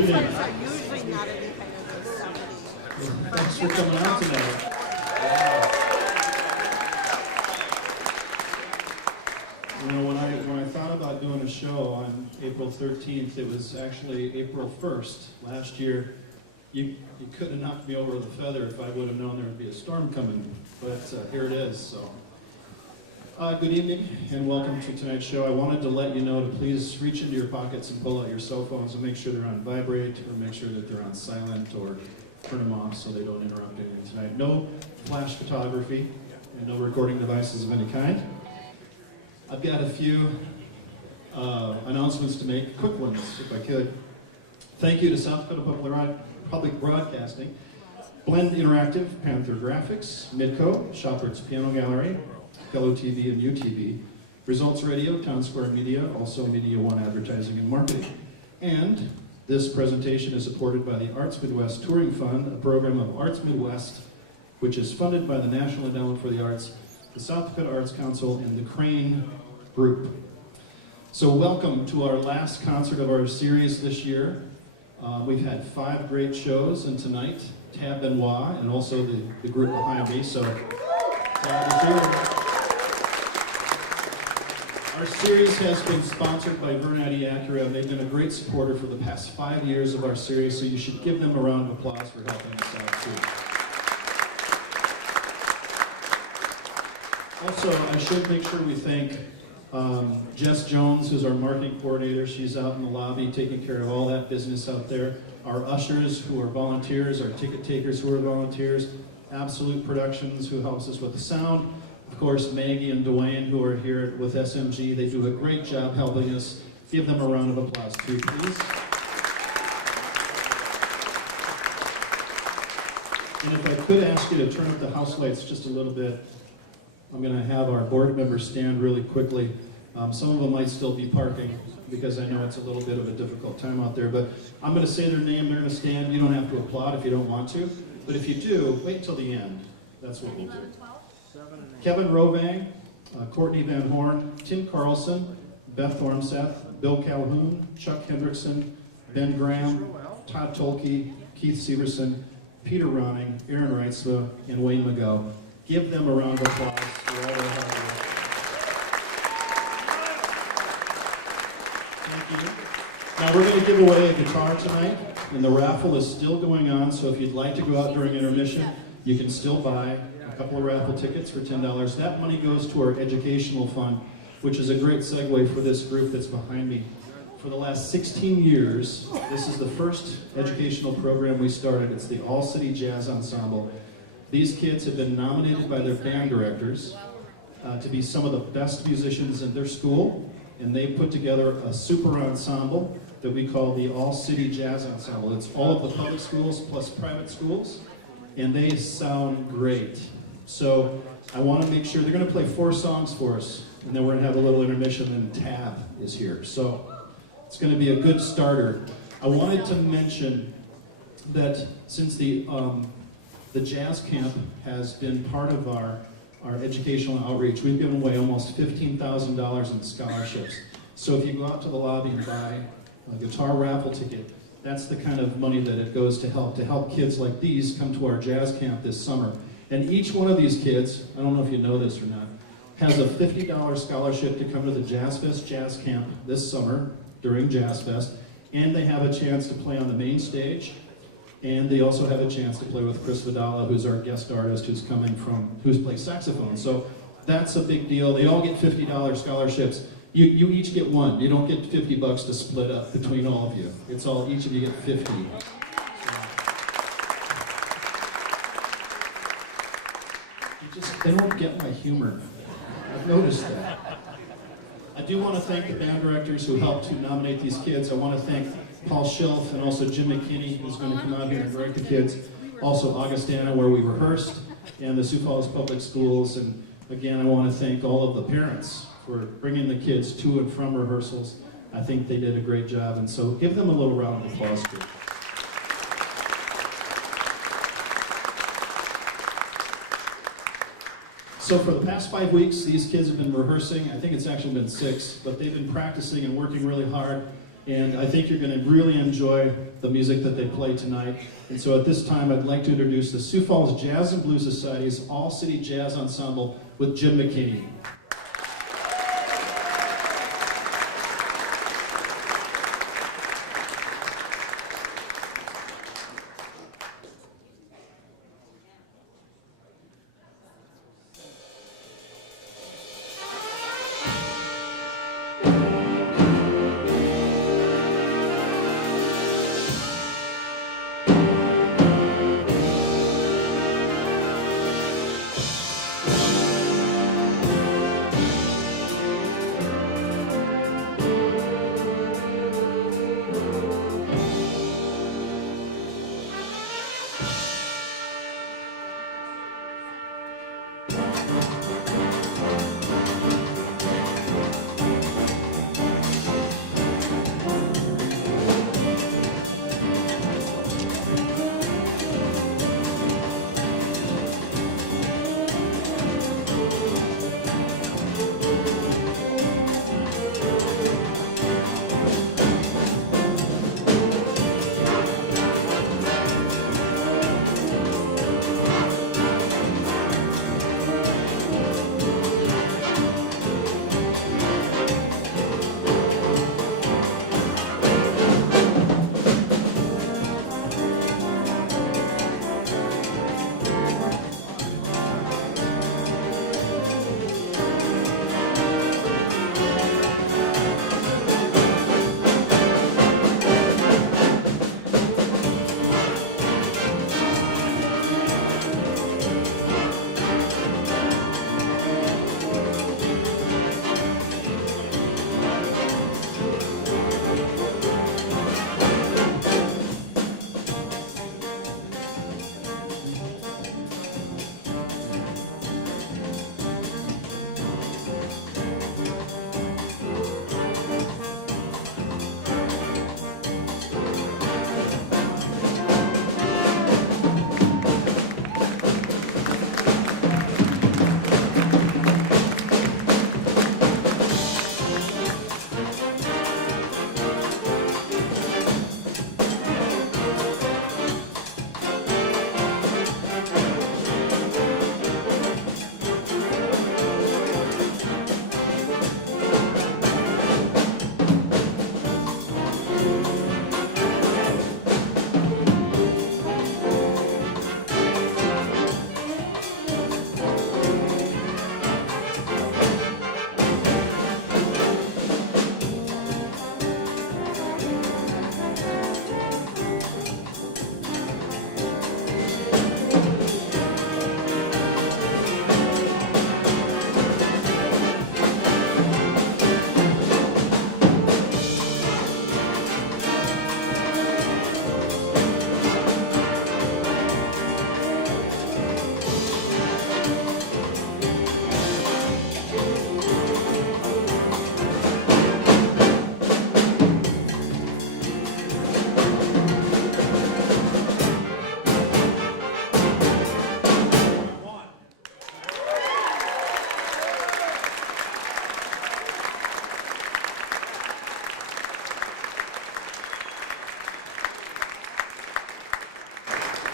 evening. Are usually not any kind of somebody. Thanks for coming out tonight. You know, when I thought about doing a show on April 13th, it was actually April 1st last year. You could have knocked me over with a feather if I would have known there would be a storm coming, but here it is. So, good evening and welcome to tonight's show. I wanted to let you know to please reach into your pockets and pull out your cell phones and make sure they're on vibrate, or make sure that they're on silent, or turn them off so they don't interrupt anything tonight. No flash photography and no recording devices of any kind. I've got a few announcements to make, quick ones if I could. Thank you to South Dakota Public Broadcasting, Blend Interactive, Panther Graphics, Midco, Shoppers Piano Gallery, Hello TV and UTV, Results Radio, Town Square Media, also Media One Advertising and Marketing. And this presentation is supported by the Arts Midwest Touring Fund, a program of Arts Midwest, which is funded by the National Endowment for the Arts, the South Dakota Arts Council, and the Crane Group. So welcome to our last concert of our series this year. We've had 5 great shows, and tonight, Tab Benoit, and also the group behind me, so Tab is here. Our series has been sponsored by Vernati Acura, and they've been a great supporter for the past 5 years of our series, so you should give them a round of applause for helping us out too. Also, I should make sure we thank Jess Jones, who's our marketing coordinator. She's out in the lobby taking care of all that business out there. Our ushers, who are volunteers, our ticket takers, who are volunteers, Absolute Productions, who helps us with the sound. Of course, Maggie and Dwayne, who are here with SMG, they do a great job helping us. Give them a round of applause too, please. And if I could ask you to turn up the house lights just a little bit, I'm going to have our board members stand really quickly. Some of them might still be parking because I know it's a little bit of a difficult time out there, but I'm going to say their name, they're going to stand. You don't have to applaud if you don't want to, but if you do, wait until the end. That's what we'll do. Kevin Rovang, Courtney Van Horn, Tim Carlson, Beth Thormseth, Bill Calhoun, Chuck Hendrickson, Ben Graham, Todd Tolke, Keith Severson, Peter Ronning, Aaron Reitzma, and Wayne McGough. Give them a round of applause for all their hard work. Thank you. Now we're going to give away a guitar tonight, and the raffle is still going on, so if you'd like to go out during intermission, you can still buy a couple of raffle tickets for $10. That money goes to our educational fund, which is a great segue for this group that's behind me. For the last 16 years, this is the first educational program we started. It's the All-City Jazz Ensemble. These kids have been nominated by their band directors to be some of the best musicians in their school, and they put together a super ensemble that we call the All-City Jazz Ensemble. It's all of the public schools plus private schools, and they sound great. So I want to make sure, they're going to play 4 songs for us, and then we're going to have a little intermission, and Tab is here. So it's going to be a good starter. I wanted to mention that since the Jazz Camp has been part of our educational outreach, we've given away almost $15,000 in scholarships. So if you go out to the lobby and buy a guitar raffle ticket, that's the kind of money that it goes to help kids like these come to our Jazz Camp this summer. And each one of these kids, I don't know if you know this or not, has a $50 scholarship to come to the Jazz Fest Jazz Camp this summer during Jazz Fest, and they have a chance to play on the main stage. And they also have a chance to play with Chris Vidala, who's our guest artist, who's plays saxophone. So that's a big deal. They all get $50 scholarships. You each get one. You don't get $50 to split up between all of you. It's all, each of you get 50. They don't get my humor. I've noticed that. I do want to thank the band directors who helped to nominate these kids. I want to thank Paul Schilf and also Jim McKinney, who's going to come out here and direct the kids. Also Augustana, where we rehearsed, and the Sioux Falls Public Schools. And again, I want to thank all of the parents for bringing the kids to and from rehearsals. I think they did a great job, and so give them a little round of applause too. So for the past 5 weeks, these kids have been rehearsing. I think it's actually been 6, but they've been practicing and working really hard. and I think you're going to really enjoy the music that they play tonight. And so at this time, I'd like to introduce the Sioux Falls Jazz and Blues Society's All-City Jazz Ensemble with Jim McKinney.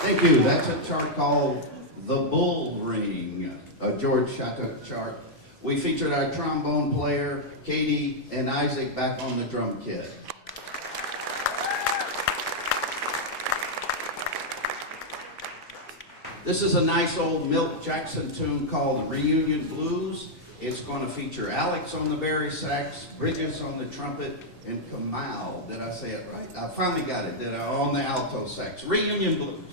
Thank you. That's a chart called The Bull Ring, a George Shattuck chart. We featured our trombone player, Katie, and Isaac back on the drum kit. This is a nice old Milt Jackson tune called Reunion Blues. It's going to feature Alex on the bari sax, Bridges on the trumpet, and Kamal, did I say it right? I finally got it, did I? On the alto sax. Reunion Blues.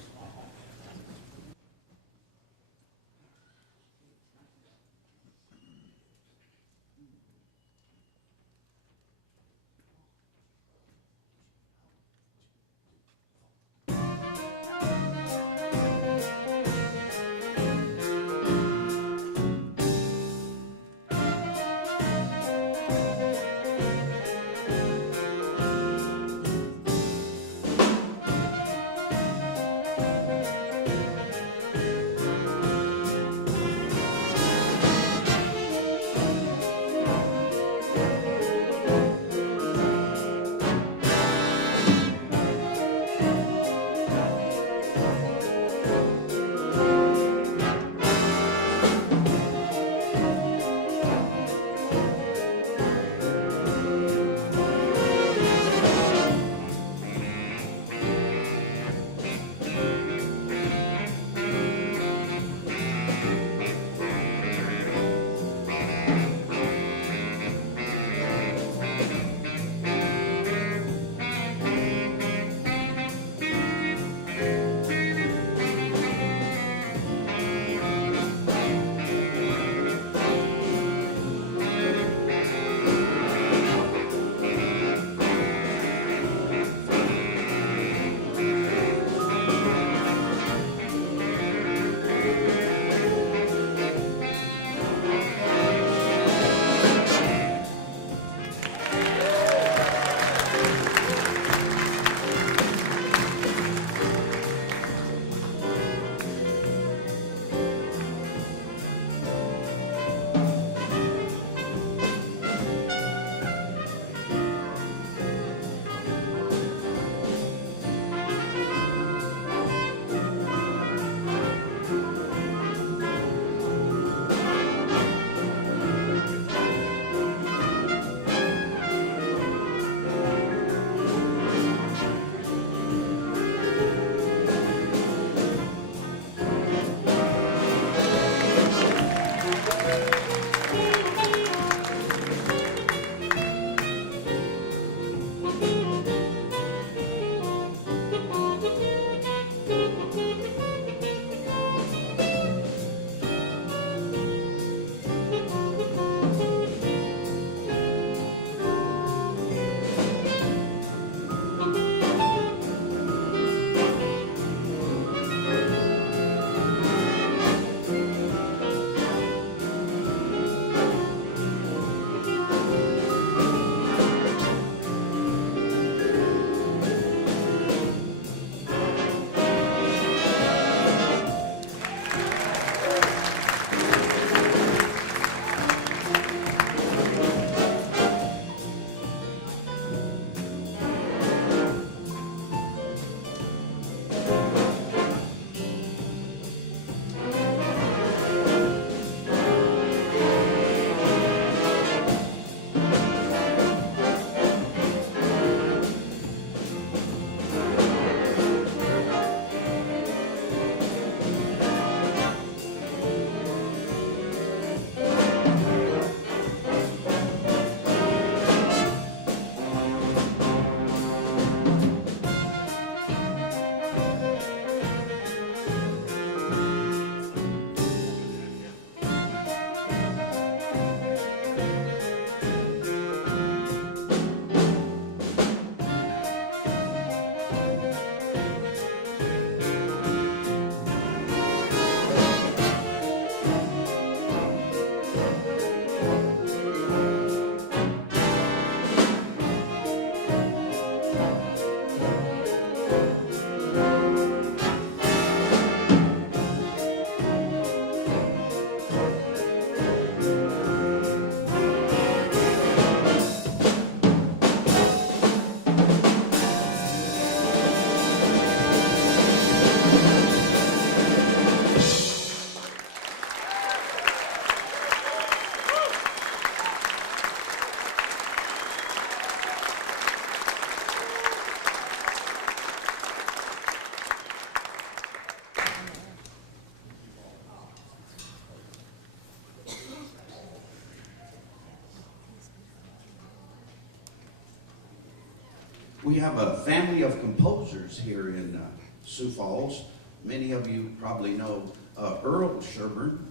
We have a family of composers here in Sioux Falls. Many of you probably know Earl Sherburne,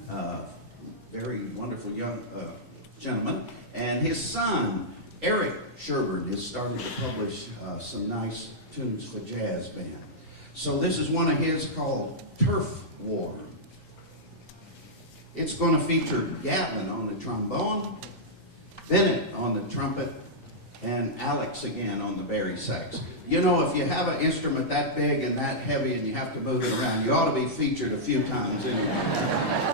very wonderful young gentleman, and his son, Eric Sherburne, is starting to publish some nice tunes for jazz band. So this is one of his called Turf War. It's going to feature Gatlin on the trombone, Bennett on the trumpet, and Alex again on the bari sax. You know, if you have an instrument that big and that heavy and you have to move it around, you ought to be featured a few times anyway.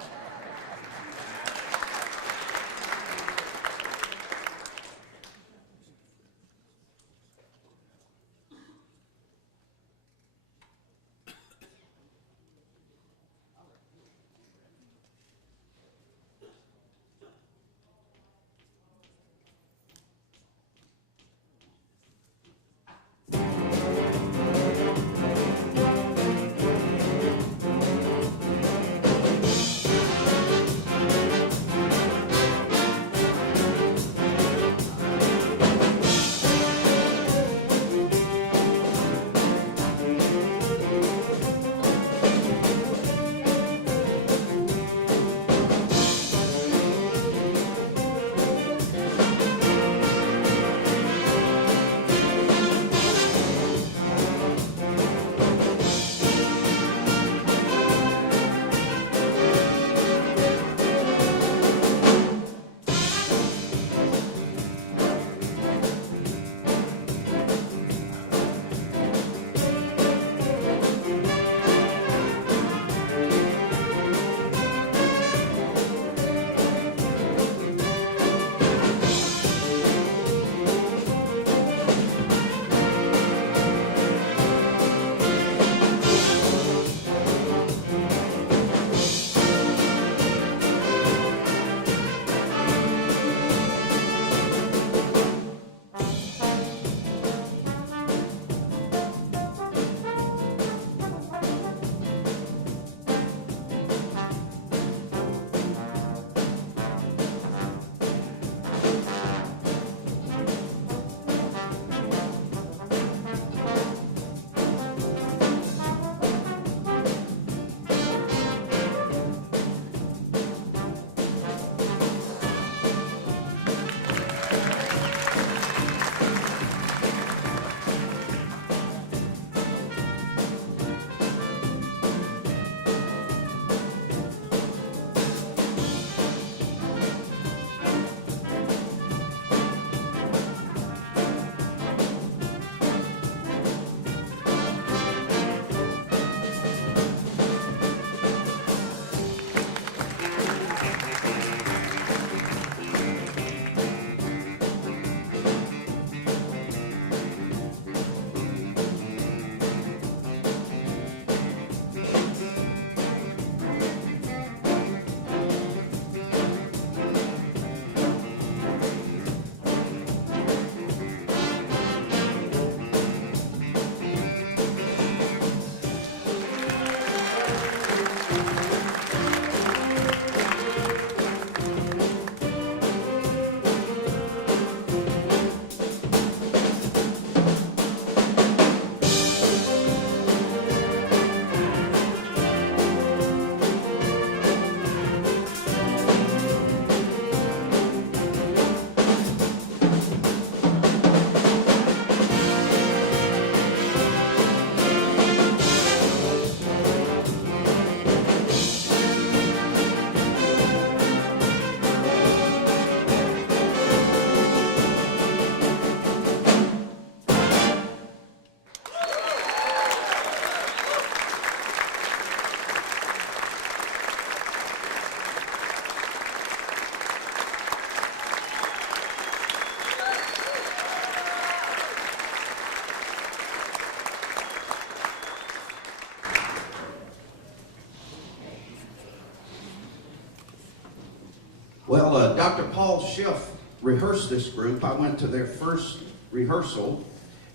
Well, Dr. Paul Schiff rehearsed this group. I went to their first rehearsal,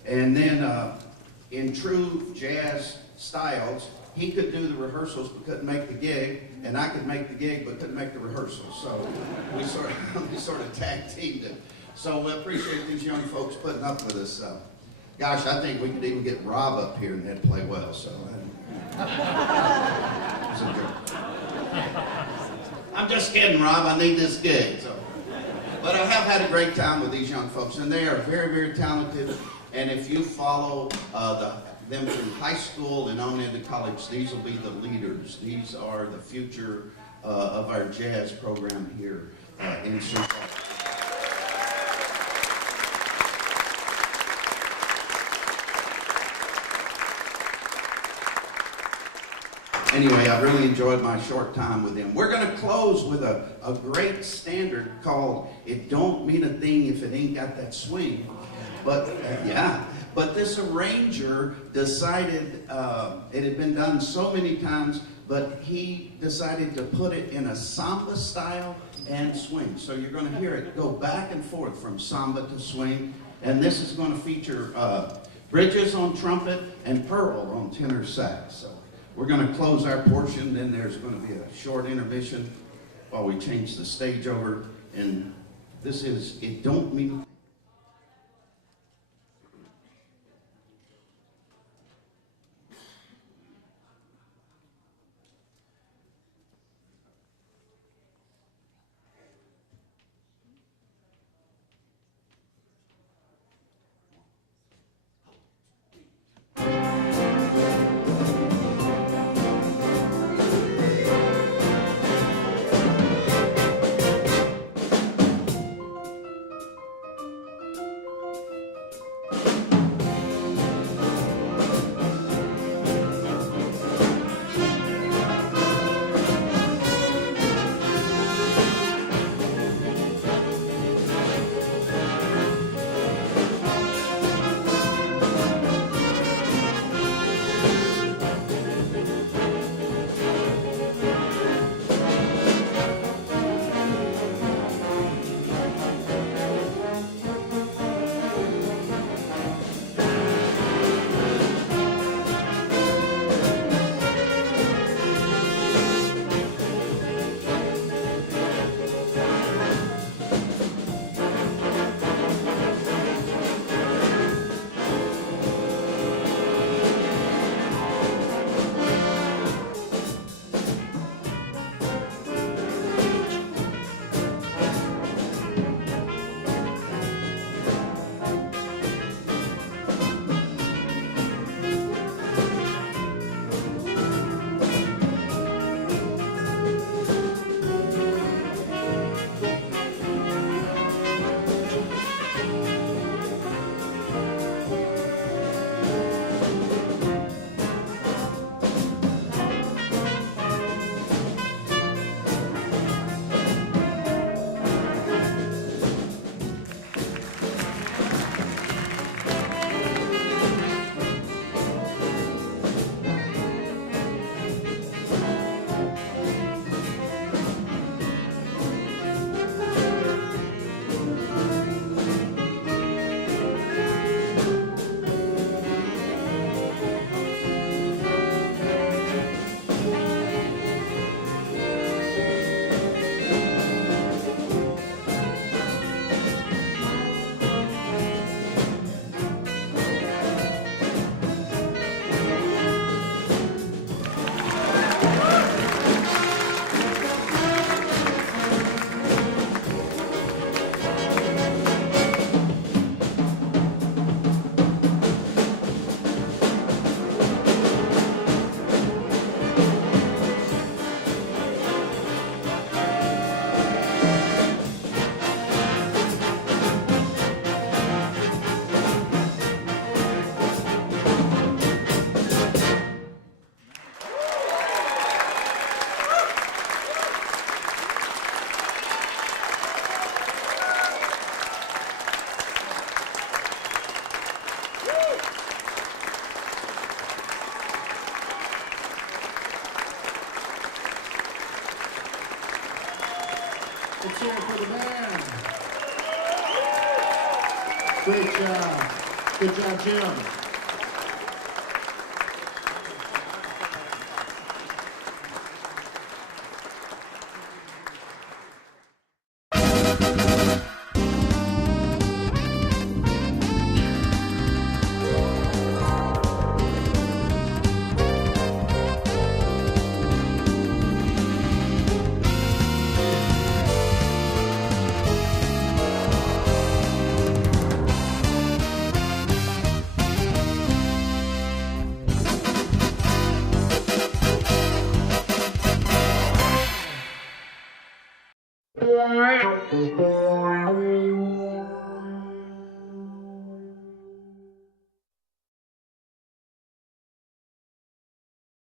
and then in true jazz styles, he could do the rehearsals but couldn't make the gig, and I could make the gig but couldn't make the rehearsals. So we sort of tag teamed it. So we appreciate these young folks putting up with us. Gosh, I think we could even get Rob up here and he'd play well, so. It's a joke. I'm just kidding, Rob. I need this gig. So. But I have had a great time with these young folks, and they are very, very talented. And if you follow them from high school and on into college, these will be the leaders. These are the future of our jazz program here in Sioux Falls. Anyway, I really enjoyed my short time with them. We're going to close with a great standard called "It Don't Mean a Thing If It Ain't Got That Swing." But, but this arranger decided, it had been done so many times, but he decided to put it in a samba style and swing. So you're going to hear it go back and forth from samba to swing. And this is going to feature Bridges on trumpet and Pearl on tenor sax. So we're going to close our portion, then there's going to be a short intermission while we change the stage over. And this is "It Don't Mean..." Let's hear it for the band. Great job. Good job, Jim. Bye.